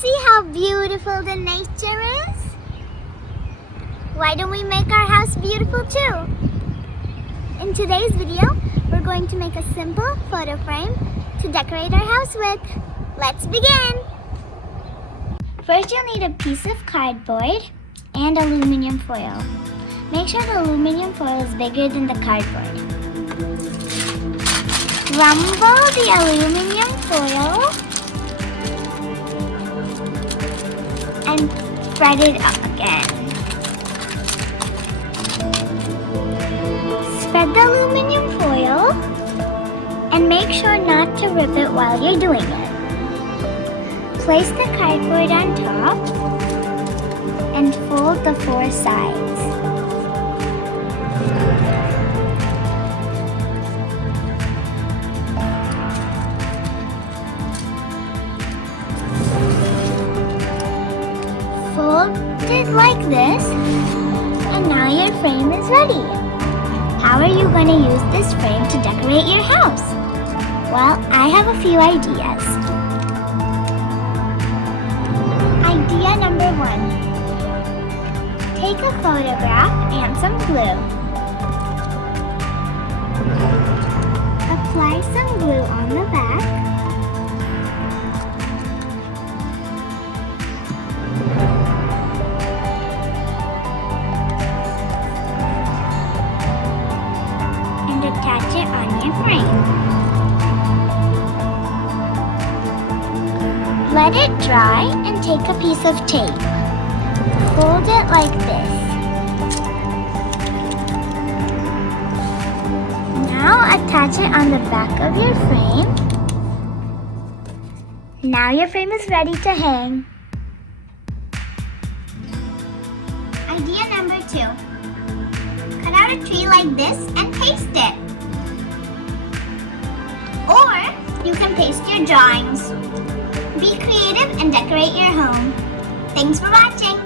See how beautiful the nature is? Why don't we make our house beautiful too? In today's video, we're going to make a simple photo frame to decorate our house with. Let's begin! First, you'll need a piece of cardboard and aluminum foil. Make sure the aluminum foil is bigger than the cardboard. Rumble the aluminum foil and spread it up again. Spread the aluminum foil and make sure not to rip it while you're doing it. Place the cardboard on top and fold the four sides. Fold it like this, and now your frame is ready. How are you going to use this frame to decorate your house? Well, I have a few ideas. Idea number 1. Take a photograph and some glue. Apply some glue on the back. And attach it on your frame. Let it dry and take a piece of tape. Fold it like this. Now attach it on the back of your frame. Now your frame is ready to hang. Idea number 2. Cut out a tree like this and paste it. Or you can paste your drawings. Be creative and decorate your home. Thanks for watching!